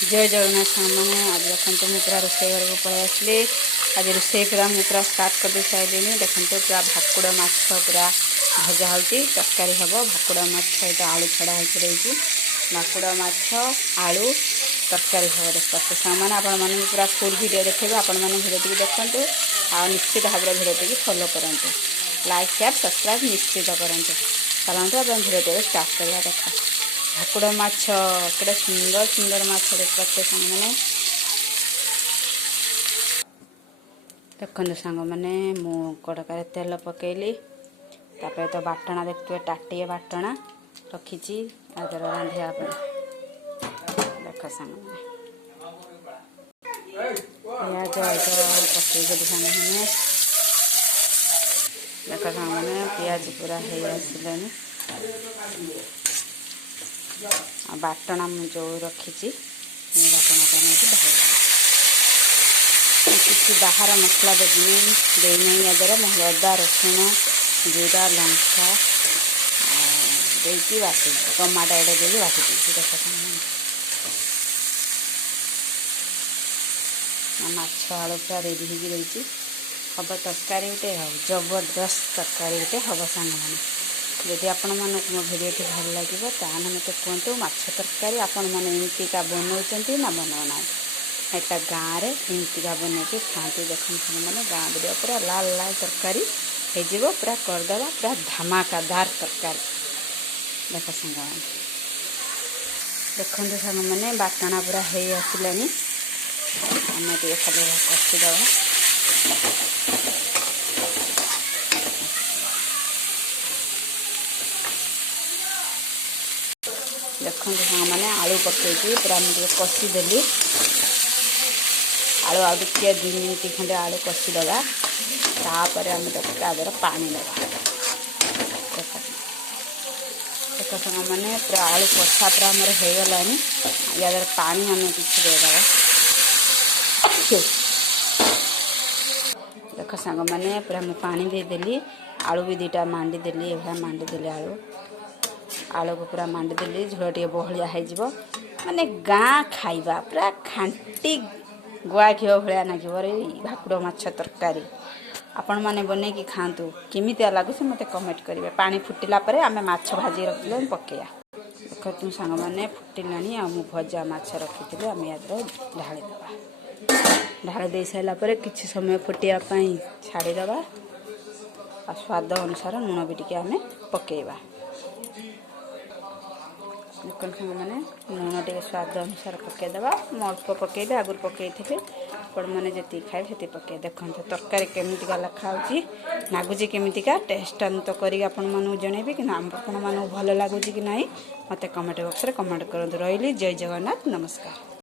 जय जगन्नाथ सामने आज देखते मुझे पूरा रोषे घर को पलि आसली। आज रोषे पूरा मुझे पूरा स्टार्ट कर सारे देखते पूरा भाकुड़ माछ पूरा भजा हो तरकारी हम भाकुड़ माछ ये आलू छड़ा होकर रही भाकुड़ माछ आलू तरकारी हम देखते सामान आपण पूरा फुल वीडियो देखिए आपण मैंने भिडियो टी देखते आ निश्चित भाव भिडियो टी फॉलो करूँ लाइक शेयर सब्सक्राइब निश्चित करूँ चलते आप भिडियो टी स्टार्ट करवा देखा भाकुड़ माछ केड़े सुंदर सुंदर माछ देखते सांग मैंने देखते सांग मैंने मु कड़कार तेल पकेली तापर तो बाटना देखते टाटे बाटना रखी आदर रांधिया देख सांग पियाज पकईगली सांग मैंने देख सांग मैंने पियाज पूरा हो आसला बाटना जो रखी बाटना किसी बाहर मसला देना यादार अदा रसुण जीरा लंका देकी बाटी टमाटो एडे देकी बाटी देख माछ आलू पूरा रेडी हो रही हम तरकारी गोटे जबरदस्त तरकारी गोटे हम सांग मैंने जदि आपण मानक मो भिडियो भल लगे ताल मत कहतु माछ तरकारी आपण मैंने एमतीका बनाऊँ ना बनाना एटा गाँव में एमतीका बनैके खाती देखते मैंने गाँ भिडियो पूरा लाल लाल तरकारी हो पूरा करदे पूरा धमाकादार तरकारी देख सांग मैंने देखते सांग मैंने बाटना पूरा हो आसला आम टे खाली कषिद देखते सांग मैंने आलू पकई पूरा मुझे कषिदेली आलू आ 2 मिनट खंडे आलू कषिदे तापर आम तादर पानी दबा देख सांग मैंने पूरा आलू कषा पूरा आमर होगला यादर पानी आम किसी देदेबा देख सांग मैंने पूरा मुझे पानी देदेली आलू भी 2टा मांडी देली मांडी देली आलू आलू को पूरा मांडी देली झोल टे बहलिया हो माने गाँ खाइबा पूरा खांटी गुआ घी भाया लगे भाकुड़ माछ तरकारी आपण मैंने बन कि खातु केमी लगुच मत कमेंट करेंगे पानी फुटिला आम माछ भाजी रखिले पकईया देख तुम सांग मैंने फुटिला मु भजा माछ रखी आम याद ढाली दे सारापर किसी समय फुटापी छाड़ीदबा स्वाद अनुसार लुण भी टी आम पकईबा देखते मैंने लुण टे स्वाद अनुसार पकईदेवा अल्प पकईदे आगुरी पकई थे पण मैंने जी खाए से पकई देखते तरकारी केमिका लखाऊँगी लगुच केमिका टेस्ट तो करी जनइबी कि आपण मानू भल लगुच कि ना मत कमेंट बॉक्स रे कमेंट करूँ रही जय जगन्नाथ नमस्कार।